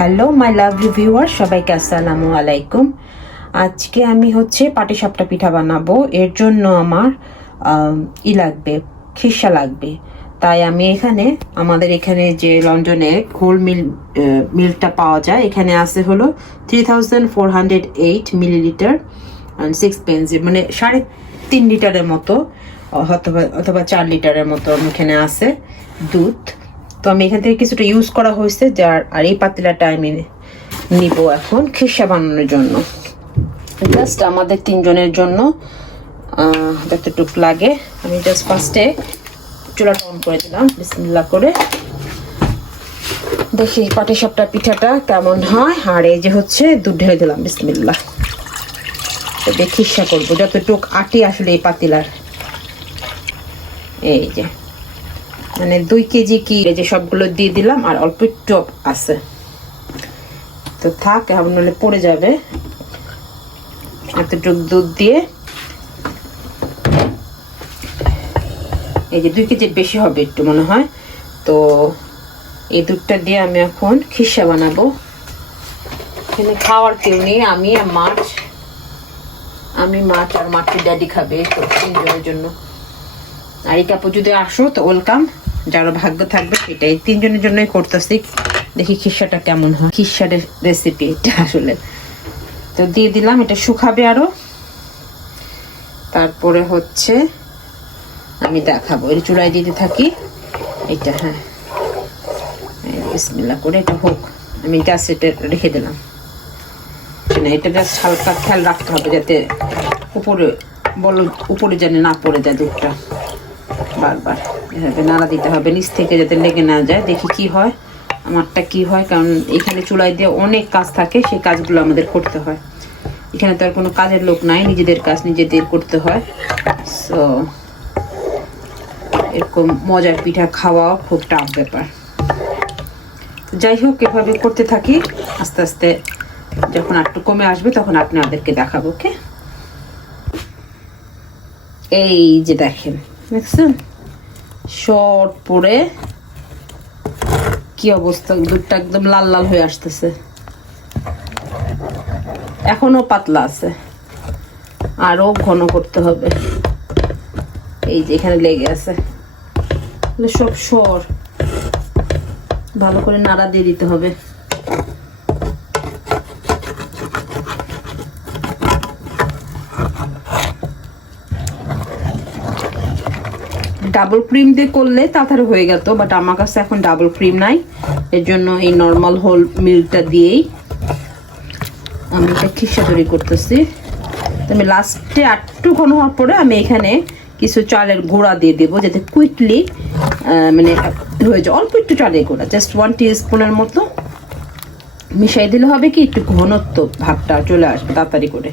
Hello my lovely viewer, সবাইকে আসসালামু আলাইকুম। আজকে আমি পাটিসাপটা পিঠা বানাবো। এর জন্য আমার লাগবে, খিরসা লাগবে। তাই আমি আমাদের এখানে যে লন্ডনে হোল মিল্কটা পাওয়া যায়, এখানে আছে হলো 3408 মিলিলিটার 6 পেন্স, মানে 3.5 লিটারের মতো অথবা 4 লিটারের মতো এখানে আছে দুধ। তো আমি এখান থেকে কিছুটা ইউজ করা হয়েছে, আর এই পাতিলাটা আমি নিব এখন খিরসা বানানোর জন্য। জাস্ট আমাদের 3 জনের জন্য যতটুক লাগে। আমি জাস্ট ফার্স্টে চুলাটা অন করে দিলাম, বিসমিল্লাহ করে। দেখি পাটিসাপটা পিঠাটা কেমন হয়। আর এই যে দুধ ঢেলে দিলাম, বিসমিল্লাহ। দেখি খিরসা করবো যতটুক আটি আসলে এই পাতিলার। এই যে মানে 2 কেজি কি এই যে সবগুলো দিয়ে দিলাম, আর অল্প একটু আছে তো থাক, এখন নইলে পড়ে যাবে। এতটুক দুধ দিয়ে, এই যে 2 কেজির বেশি হবে একটু মনে হয়। তো এই দুধটা দিয়ে আমি এখন খিরসা বানাবো। এখানে খাওয়ার কেউ নেই, আমি মাছ আর মাছের ড্যাডি খাবে, তো 3 জনের জন্য। আর এই কাপড় যদি আসো তো ওয়েলকাম, যারা ভাগ্য থাকবে সেটাই। 3 জনের জন্যই করতেছি, দেখি খিরসাটা কেমন হয়। খিরসার রেসিপি এটা আসলে। তো দিয়ে দিলাম, এটা শুকাবে আরো। তারপরে আমি দেখাবো, এই চুলায় দিতে থাকি এটা। হ্যাঁ, বিসমিল্লাহ করে এটা হোক। আমি গ্যাস এটা রেখে দিলাম। এটা জাস্ট হালকা খেয়াল রাখতে হবে যাতে উপরে যেন না পড়ে যায় দুধটা। বারবার এভাবে নাড়া দিতে হবে, নিচ থেকে যাতে লেগে না যায়। দেখি কি হয়, আমারটা কি হয়, কারণ এখানে চুলায় দিয়ে অনেক কাজ থাকে, সেই কাজগুলো আমাদের করতে হয়। এখানে তো আর কোনো কাজের লোক নাই, নিজেদের কাজ নিজেদের করতে হয়। সো এরকম মজার পিঠা খাওয়াও খুব টাফ ব্যাপার। যাই হোক, এভাবে করতে থাকি। আস্তে আস্তে যখন একটু কমে আসবে তখন আপনাদেরকে দেখাবো। ওকে, এই যে দেখেন, দেখছেন শর্ট পরে কি অবস্থা, দুধটা একদম লাল লাল হয়ে আসতেছে। এখনো পাতলা আছে, আরো ঘন করতে হবে। এই যে এখানে লেগে আছে সব সর, ভালো করে নাড়া দিয়ে দিতে হবে। ডাবল ক্রিম দিয়ে করলে তাড়াতাড়ি হয়ে গেত, বাট আমার কাছে এখন ডাবল ক্রিম নাই। এর জন্য এই নর্মাল হোল মিল্কটা দিয়েই আমি এটা খিরসা তৈরি করতেছি। আমি লাস্টে একটু ঘন হওয়ার পরে আমি এখানে কিছু চালের গুঁড়া দিয়ে দেবো, যাতে কুইকলি মানে হয়ে যায়। অল্প একটু চালের গুঁড়া, জাস্ট 1 টিস্পুনের মতো মিশাই দিলে হবে কি একটু ঘনত্ব ভাবটা চলে আসবে তাড়াতাড়ি করে।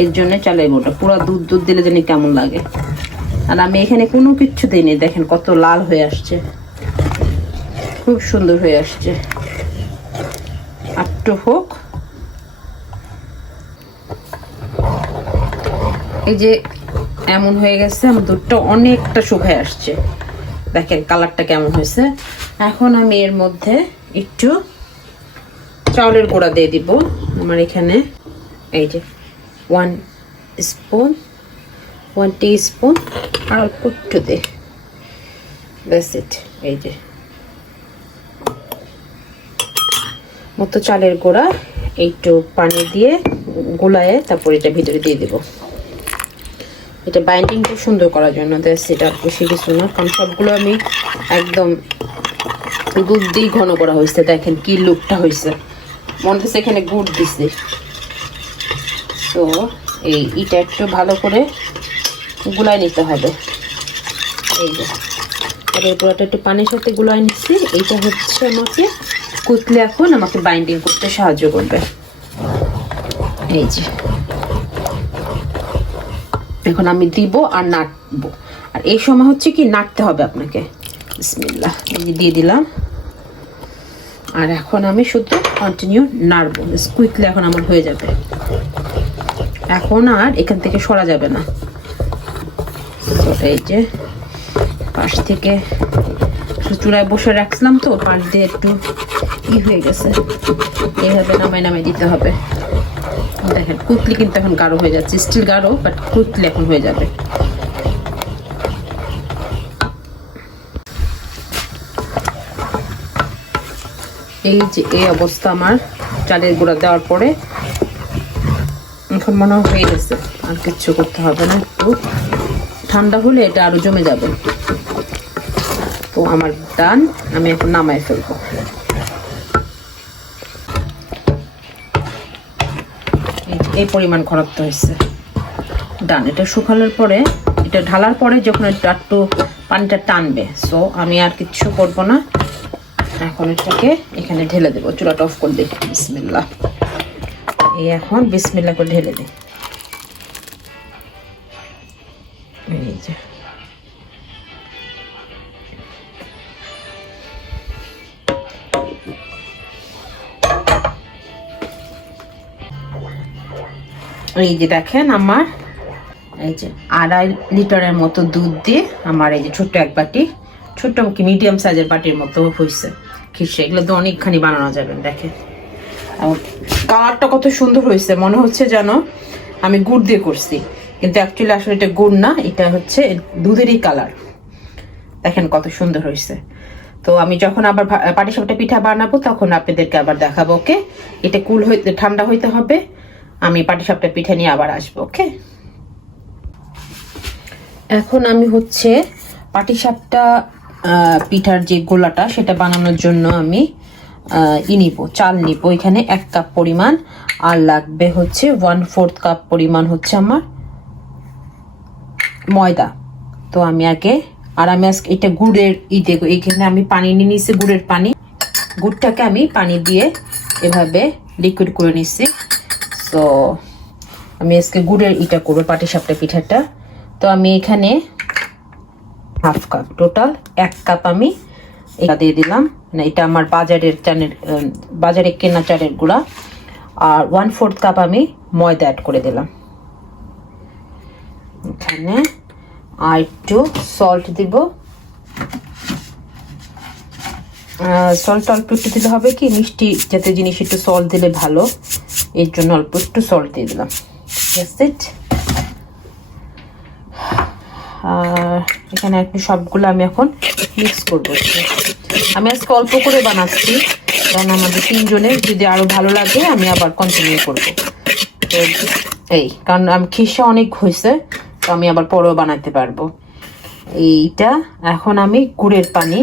এর জন্য চালের গুঁড়া। পুরো দুধ দিলে জানি কেমন লাগে। আর আমি এখানে কোনো কিচ্ছু দিইনি, দেখেন কত লাল হয়ে আসছে, খুব সুন্দর হয়ে আসছে। একটু হোক। এই যে এমন হয়ে গেছে, আমার দুধটা অনেকটা শুকায় আসছে। দেখেন কালারটা কেমন হয়েছে। এখন আমি এর মধ্যে একটু চাউলের গুঁড়া দিয়ে দিব। আমার এখানে এই যে 1 টিস্পুন আর অল্প একটু দে, দ্যাটস ইট। এই যে মতো চালের গুঁড়া একটু পানি দিয়ে গুলায়ে তারপর এটা ভিতরে দিয়ে দেব। এটা বাইন্ডিংটা সুন্দর করার জন্য, দ্যাটস ইট। আর বেশি কিছু না, কারণ সবগুলো আমি একদম দুধ দিয়ে ঘন করা হয়েছে। দেখেন কি লুকটা হয়েছে, মনে হচ্ছে এখানে গুড় দিছে। তো এইটা একটু ভালো করে গুলাই নিতে হবে। এই যে এই গুঁড়াটা একটু পানির সাথে গুলাই নিচ্ছি। এইটা আমাকে কুচলে এখন আমাকে বাইন্ডিং করতে সাহায্য করবে। এই যে এখন আমি দিব আর নাড়বো। আর এই সময় কি নাড়তে হবে আপনাকে। বিসমিল্লাহ, এই যে দিয়ে দিলাম। আর এখন আমি শুধু কন্টিনিউ নাড়বো, কুইকলি এখন আমার হয়ে যাবে। এখন আর এখান থেকে সরা যাবে না। এই যে পাশ থেকে চুলায় বসে রাখছিলাম তো পাশ দিয়ে একটু হয়ে গেছে, এইভাবে নামাই দিতে হবে। দেখেন কুতলি কিন্তু এখন গাঢ় হয়ে যাচ্ছে, স্টিল গাঢ় বাট কুতলি এখন হয়ে যাবে। এই যে এই অবস্থা আমার চালের গুঁড়া দেওয়ার পরে, এখন মনে হয়ে গেছে, আর কিচ্ছু করতে হবে না। একটু ঠান্ডা হলে এটা আরো জমে যাবে। তো আমার ডান, আমি এখন নামাই ফেলবো। এই পরিমাণ ঘনত্ব হয়েছে, ডান। এটা শুকানোর পরে, এটা ঢালার পরে যখন একটু পানিটা টানবে, সো আমি আর কিচ্ছু করবো না। এখন এটাকে এখানে ঢেলে দেবো। চুলাটা অফ করে দিই। বিসমিল্লাহ। এই এখন বিসমিল্লাহ করে ঢেলে দিই। এই যে দেখেন আমার এই যে 2.5 লিটারের মতো দুধ দিয়ে আমার এই যে ছোট্ট এক বাটি, ছোট্ট কি মিডিয়াম সাইজের বাটির মতো হয়েছে খিরসা। এগুলো তো অনেকখানি বানানো যাবে। দেখেন কালারটা কত সুন্দর হয়েছে, মনে হচ্ছে যেন আমি গুড় দিয়ে করছি, কিন্তু অ্যাকচুয়ালি আসলে এটা গুড় না, এটা হচ্ছে দুধেরই কালার। দেখেন কত সুন্দর হয়েছে। তো আমি যখন আবার পাটিসাপটা পিঠা বানাবো তখন আপনাদেরকে আবার দেখাবো। ওকে, এটা কুল হইতে ঠান্ডা হইতে হবে, আমি পাটিসাপটা পিঠা নিয়ে আবার আসবো। ওকে, এখন আমি হচ্ছে পাটিসাপটা পিঠার যে গোলাটা সেটা বানানোর জন্য আমি নিব, চাল নিব এখানে 1 কাপ পরিমাণ, আর লাগবে হচ্ছে 1/4 কাপ পরিমাণ হচ্ছে আমার ময়দা। তো আমি আগে, আর আমি আজকে এটা গুড়ের দেবো। এখানে আমি পানি নিয়ে নিচ্ছি, গুড়ের পানি। গুড়টাকে আমি পানি দিয়ে এভাবে লিকুইড করে নিচ্ছি। তো আমি আজকে গুড়ের করবো পাটিসাপটা পিঠাটা। তো আমি এখানে 1/2 কাপ, টোটাল 1 কাপ আমি এটা দিয়ে দিলাম। এটা আমার বাজারে কেনা চালের গুঁড়া। আর 1/4 কাপ আমি ময়দা অ্যাড করে দিলাম এখানে। আর একটু সল্ট দিব। সল্ট অল্প একটু দিলে হবে কি, মিষ্টি জাতীয় জিনিস একটু সল্ট দিলে ভালো, এর জন্য অল্প একটু সল্ট দিয়ে দিলাম। আর এখানে একটু সবগুলো আমি এখন মিক্স করবো। আমি আজকে অল্প করে বানাচ্ছি, কারণ আমাদের 3 জনের, যদি আরো ভালো লাগে আমি আবার কন্টিনিউ করবো। তো কারণ আমি খিরসা অনেক হয়েছে, তো আমি আবার পরেও বানাতে পারবো। এইটা এখন আমি গুড়ের পানি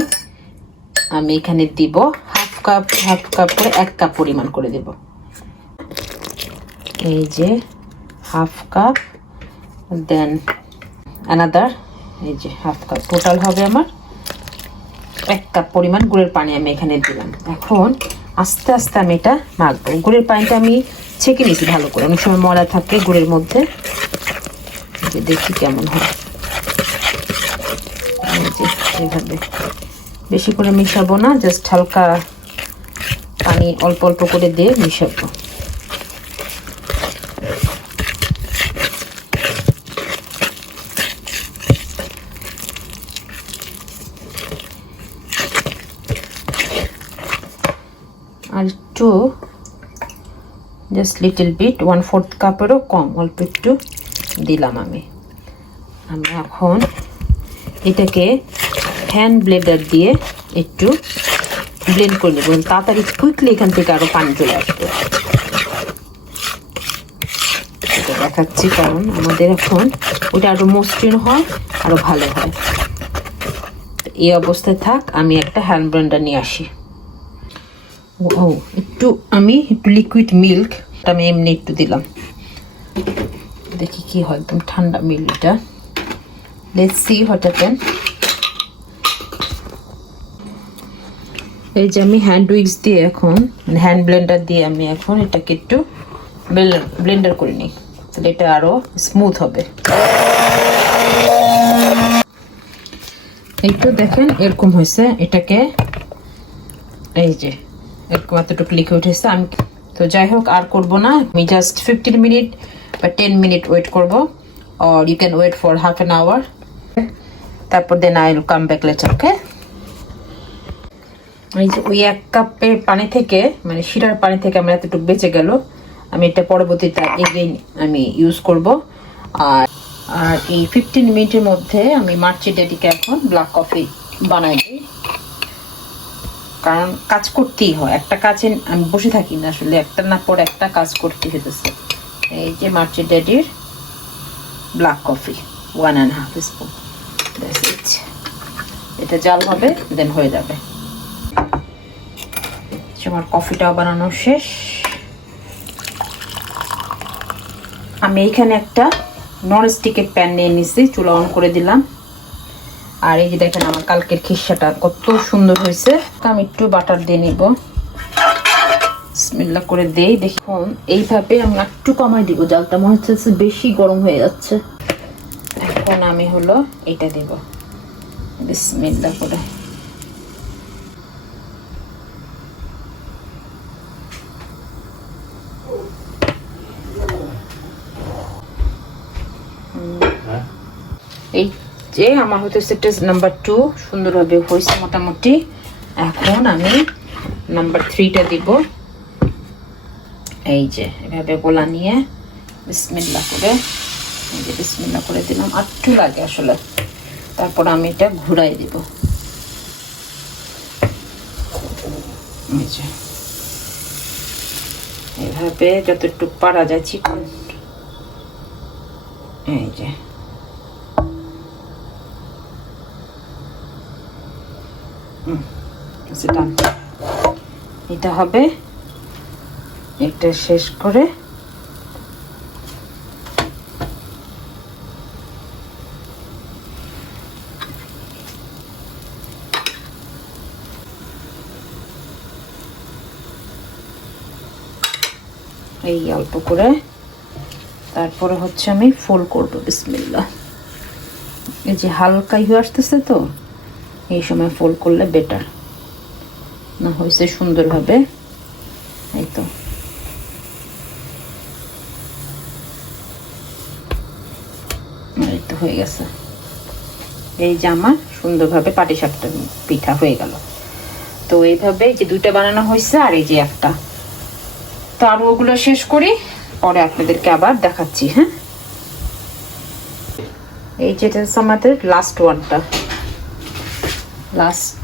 আমি এখানে দিব 1/2 কাপ করে 1 কাপ পরিমাণ করে দেব। এই যে 1/2 কাপ, দেন অ্যানাদার এই যে 1/2 কাপ, টোটাল হবে আমার 1 কাপ পরিমাণ গুড়ের পানি আমি এখানে দিলাম। এখন আস্তে আস্তে আমি এটা মাখবো। গুড়ের পানিটা আমি ছেঁকে নিয়েছি ভালো করে, অনেক সময় ময়লা থাকে গুড়ের মধ্যে। দেখি কেমন হয়। এইভাবে বেশি করে মিশাবো না, জাস্ট হালকা পানি অল্প অল্প করে দিয়ে মিশাবো। আর একটু জাস্ট লিটল বিট, 1/4 কাপেরও কম অল্প একটু দিলাম আমি। এখন এটাকে হ্যান্ড ব্লেন্ডার দিয়ে একটু ব্লেন্ড করে নেব, তাড়াতাড়ি কুইকলি এখান থেকে আরো পানি চলে আসবে। এটা দেখাচ্ছি কারণ আমাদের এখন ওটা আরো মসৃণ হয়, আরো ভালো হয়। এই অবস্থায় থাক, আমি একটা হ্যান্ড ব্লেন্ডার নিয়ে আসি। আমি একটু লিকুইড মিল্ক আমি এমনি একটু দিলাম, দেখি কি হয়। একদম ঠান্ডা মিল্কটা, লেটস সি হোয়াট হ্যাপেন। এই যে আমি হ্যান্ড উইক্স দিয়ে এখন হ্যান্ড ব্লেন্ডার দিয়ে আমি এখন এটাকে একটু ব্লেন্ডার করে নিই, তাহলে এটা আরো স্মুথ হবে। এই তো দেখেন এরকম হয়েছে। এটাকে এই যে এরকম এতটুকু লিকুইড হয়েছে। আমি তো যাই হোক আর করবো না, আমি জাস্ট 15 মিনিট বা 10 মিনিট ওয়েট করবো, or you can wait for half an hour, তারপর then I will come back later. Okay, এই যে ওই 1 কাপের পানি থেকে মানে শিরার পানি থেকে আমার এতটুকু বেঁচে গেল। আমি এটা পরবর্তীতে এগেইন আমি ইউজ করব। আর আর এই 15 মিনিটের মধ্যে আমি মার্চি ডেডিকে এখন ব্ল্যাক কফি বানাই দিই, কারণ কাজ করতেই হয়। একটা কাজে আমি বসে থাকি না, আসলে একটা না পর একটা কাজ করতে হতেছে। এই যে মার্চি ডেডির ব্ল্যাক কফি 1.5 স্পুন, এটা জাল হবে, দেন হয়ে যাবে। আমার কফিটাও বানানো শেষ। আমি এইখানে একটা ননস্টিকের প্যান নিয়ে নিছি, চুলা অন করে দিলাম। আর এই যে দেখেন আমার কালকের খিরসাটা কত সুন্দর হয়েছে। আমি একটু বাটার দিয়ে নিব, বিসমিল্লাহ করে দেই। দেখুন এইভাবে আমি একটু কমাই দিব, জালটা মনে হচ্ছে বেশি গরম হয়ে যাচ্ছে। এখন আমি হলো এটা দেব, বিসমিল্লাহ করে। এই যে আমার হতেছে নাম্বার 2 সুন্দরভাবে হয়েছে মোটামুটি। এখন আমি নাম্বার 3টা দিব। এই যে এভাবে গোলা নিয়ে বিসমিল্লাহ করে, এই যে বিসমিল্লাহ করে দিলাম। একটু লাগে আসলে, তারপর আমি এটা ঘুরাই দিব। এই যে এভাবে যতটুকু পারা যায় চিকন, এই যে এটা হবে। এটা শেষ করে এই অল্প করে, তারপরে হচ্ছে আমি ফোল্ড করব বিসমিল্লাহ। এই যে হালকা হয়ে আসতেছে, তো এই সময় ফোল্ড করলে বেটার না। হয়েছে সুন্দরভাবে, এই তো। এই তো হয়ে গেছে। এই যে আমার সুন্দরভাবে পাটিসাপটা পিঠা হয়ে গেল। তো এইভাবে যে 2টা বানানো হয়েছে, আর এই যে একটা। তো আরো ওগুলো শেষ করি, পরে আপনাদেরকে আবার দেখাচ্ছি। হ্যাঁ, এই যেটা আমাদের লাস্ট ওয়ানটা, লাস্ট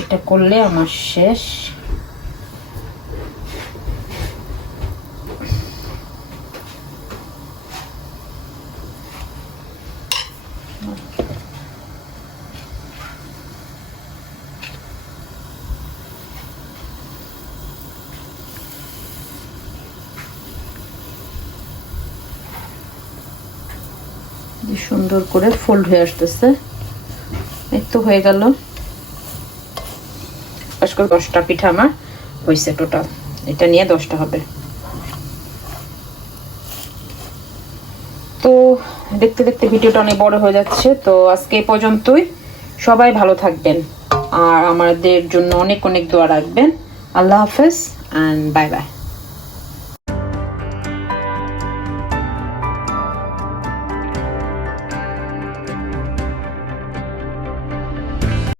এটা করলে আমার শেষ। সুন্দর করে ফোল্ড হয়ে আসতেছে। এই তো হয়ে গেল। 10টা পিঠা আমার হয়েছে টোটাল। এটা নিয়ে 10টা হবে। তো দেখতে দেখতে ভিডিওটা অনেক বড় হয়ে যাচ্ছে। তো আজকে এই পর্যন্তই। সবাই ভালো থাকবেন আর আমাদের জন্য অনেক অনেক দোয়া রাখবেন। আল্লাহ হাফেজ এন্ড বাই বাই।